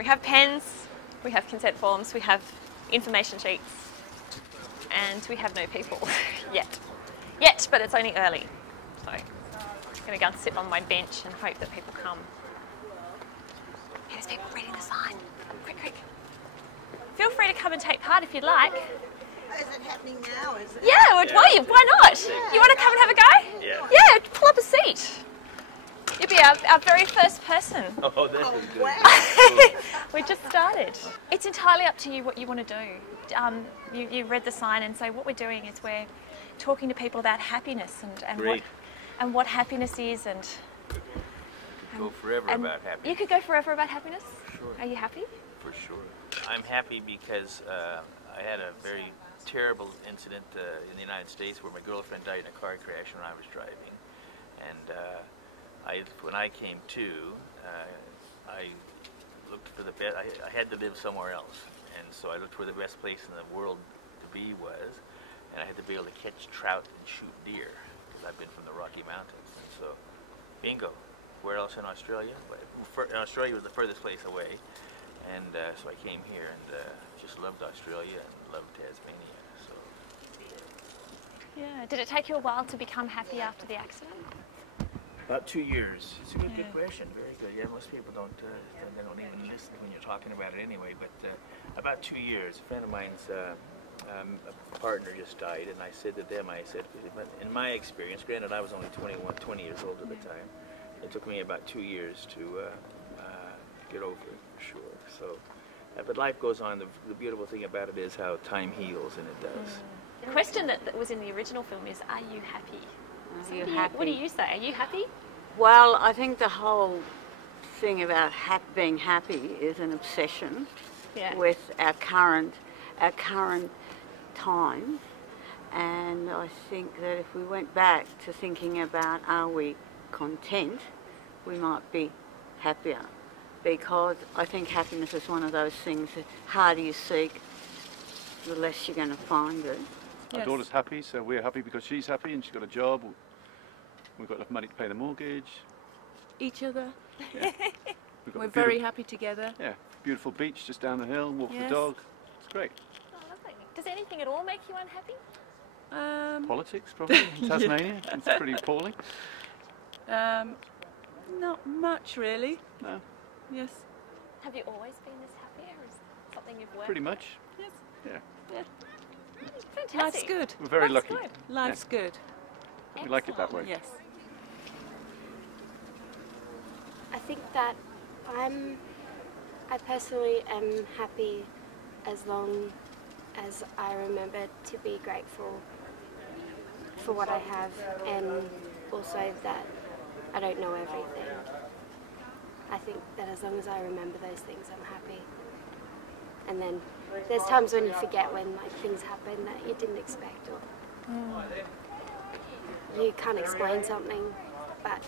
We have pens, we have consent forms, we have information sheets, and we have no people yet. But it's only early. So I'm going to go and sit on my bench and hope that people come. There's people reading the sign. Quick, quick. Feel free to come and take part if you'd like. Is it happening now? Is it? Yeah, why not? Yeah. You want to come and have a go? Yeah. Yeah, pull up a seat. You'll be our very first person. Oh, this is good. Wow. We just started. It's entirely up to you what you want to do. You read the sign, and so what we're doing is we're talking to people about happiness and what happiness is, and Go forever about happiness. you could go forever about happiness. Sure. Are you happy? For sure. I'm happy because I had a very terrible incident in the United States where my girlfriend died in a car crash when I was driving, and when I came to, I looked for the best. I had to live somewhere else, and so I looked where the best place in the world to be was, and I had to be able to catch trout and shoot deer because I've been from the Rocky Mountains, and so bingo. Where else in Australia? Australia was the furthest place away, and so I came here and just loved Australia and loved Tasmania. So. Yeah. Did it take you a while to become happy after the accident? About 2 years. It's a good question. Very good. Yeah, most people don't even listen when you're talking about it anyway. But about 2 years. A friend of mine's partner just died, and I said to them, I said, in my experience, granted I was only 20 years old at the time, it took me about 2 years to get over it, for sure. So, but life goes on. The beautiful thing about it is how time heals, and it does. The question that was in the original film is, are you happy? Are you happy? What do you say? Are you happy? Well, I think the whole thing about being happy is an obsession with our current time, and I think that if we went back to thinking about are we content, we might be happier, because I think happiness is one of those things that the harder you seek, the less you're going to find it. Our daughter's happy, so we're happy because she's happy and she's got a job. We've got enough money to pay the mortgage. Each other. Yeah. We're very happy together. Yeah, beautiful beach just down the hill, walk the Yes. dog. It's great. Oh, lovely. Does anything at all make you unhappy? Politics, probably, in Tasmania. It's pretty appalling. Not much, really. No, Yes. Have you always been this happy, or is it something you've worked? pretty much. Yes. Yeah, Yeah. Fantastic. Life's good. we're very Life's lucky. good. Life's good. We like it that way. Yes. I think that I personally am happy as long as I remember to be grateful for what I have, and also that I don't know everything. I think that as long as I remember those things, I'm happy. And then there's times when you forget when things happen that you didn't expect, or you can't explain something, but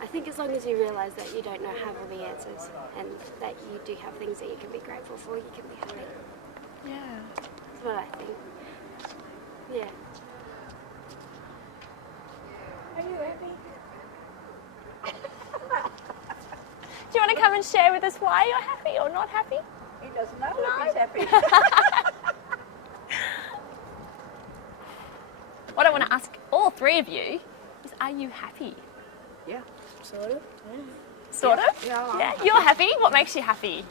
I think as long as you realise that you don't have all the answers and that you do have things that you can be grateful for, you can be happy. Yeah. That's what I think. Yeah. Are you happy? Do you want to come and share with us why you're happy or not happy? He doesn't know if he's happy. What I want to ask all three of you is, are you happy? Yeah, sort of. Sort of? Yeah. Yeah. You're happy? What makes you happy?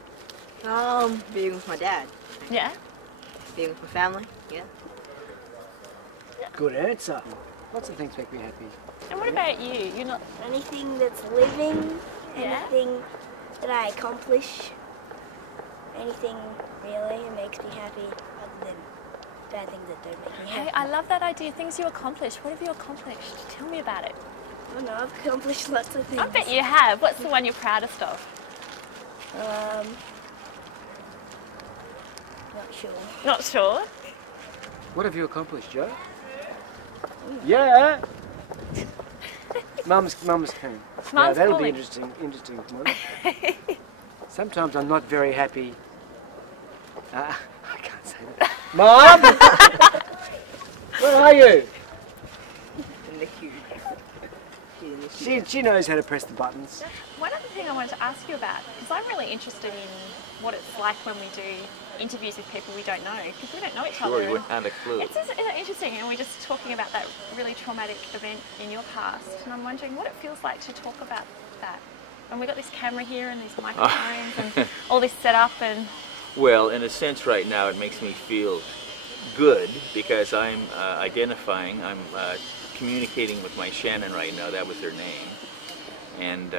Being with my dad, Yeah. being with my family. Yeah. Good answer. Lots of things make me happy. And what about you? You're not. Anything that's living, Yeah. anything that I accomplish, anything really, it makes me happy, other than bad things that don't make me Hey, happy. I love that idea. Things you accomplished. What have you accomplished? Tell me about it. I don't know, I've accomplished lots of things. I bet you have. What's the one you're proudest of? Not sure. Not sure. What have you accomplished, Joe? Yeah. Mum's home. Mum's that'll calling. be interesting one. Sometimes I'm not very happy. I can't say that. Mum! Where are you? In the queue. She knows how to press the buttons. One of the thing I wanted to ask you about, because I'm really interested in what it's like when we do interviews with people we don't know, because we don't know each other. Sure, you wouldn't have a clue. It's just interesting, and we're just talking about that really traumatic event in your past, and I'm wondering what it feels like to talk about that. And we've got this camera here and these microphones and all this setup and... Well, in a sense right now it makes me feel good because I'm identifying, I'm communicating with my Shannon right now, that was her name. And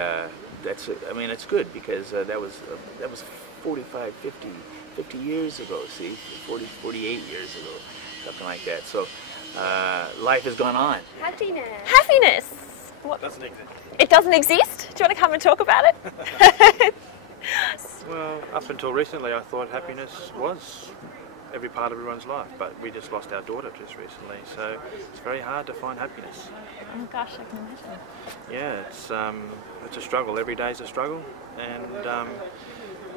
that's, I mean, it's good because that was 45, 50 years ago, see, 40, 48 years ago, something like that. So life has gone on. Happiness. Happiness! What? Doesn't exist. It doesn't exist? Do you want to come and talk about it? Well, up until recently I thought happiness was every part of everyone's life, but we just lost our daughter just recently, so it's very hard to find happiness. Oh gosh, I can imagine. Yeah, it's a struggle. Every day is a struggle, and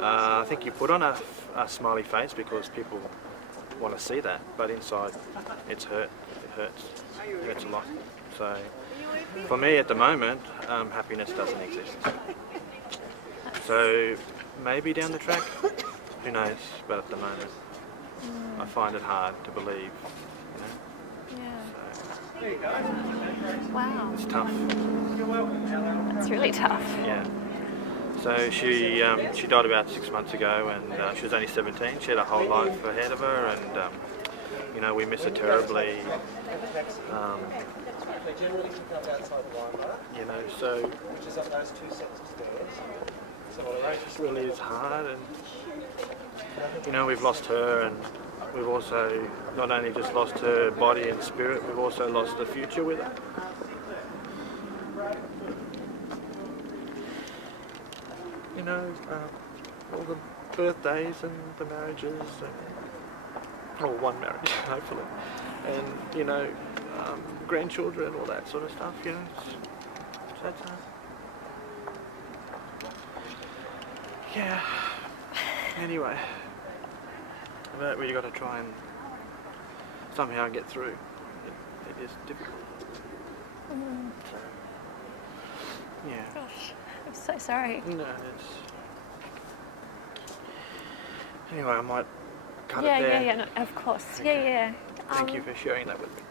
I think you put on a smiley face because people want to see that, but inside it's hurt. It hurts. It hurts a lot. So for me at the moment, happiness doesn't exist. So maybe down the track, who knows, but at the moment I find it hard to believe, you know. Yeah. So Wow. it's tough. That's really tough. Yeah. So she died about 6 months ago, and she was only 17. She had a whole life ahead of her, and you know, we miss her terribly. You know, so it really is hard, and you know, we've lost her, and we've also not only just lost her body and spirit, we've also lost the future with her. You know, all the birthdays and the marriages, or one marriage, hopefully, and you know, grandchildren, all that sort of stuff. You know, it's yeah. Anyway, but we got to try and somehow get through. It is difficult. So, yeah. Gosh, I'm so sorry. No, it's... Anyway, I might cut it Yeah, there. yeah, yeah, no, of course. Yeah, yeah. Thank you for sharing that with me.